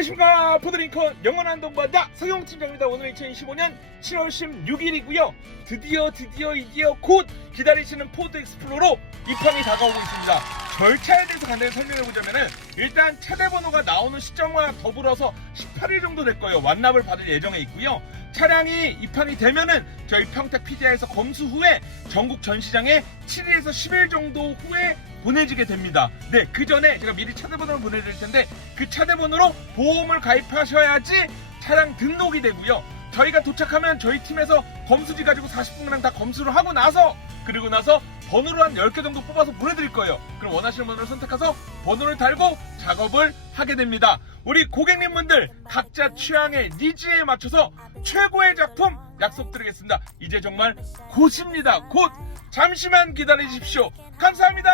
안녕하십니까. 포드링컨 영원한 동반자 서경 팀장입니다. 오늘 2025년 7월 16일이고요. 드디어 드디어 드디어 곧 기다리시는 포드 익스플로러 입항이 다가오고 있습니다. 절차에 대해서 간단히 설명해 보자면은 일단 차대 번호가 나오는 시점과 더불어서 18일 정도 될 거예요. 완납을 받을 예정에 있고요. 차량이 입항이 되면은 저희 평택 PDI에서 검수 후에 전국 전시장에 7일에서 10일 정도 후에 보내지게 됩니다. 네, 그 전에 제가 미리 차대번호를 보내드릴 텐데 그 차대번호로 보험을 가입하셔야지 차량 등록이 되고요. 저희가 도착하면 저희 팀에서 검수지 가지고 40분간 다 검수를 하고 나서 그리고 나서 번호를 한 10개 정도 뽑아서 보내드릴 거예요. 그럼 원하시는 번호를 선택해서 번호를 달고 작업을 하게 됩니다. 우리 고객님분들 각자 취향의 니즈에 맞춰서 최고의 작품 약속드리겠습니다. 이제 정말 곧입니다. 곧 잠시만 기다리십시오. 감사합니다.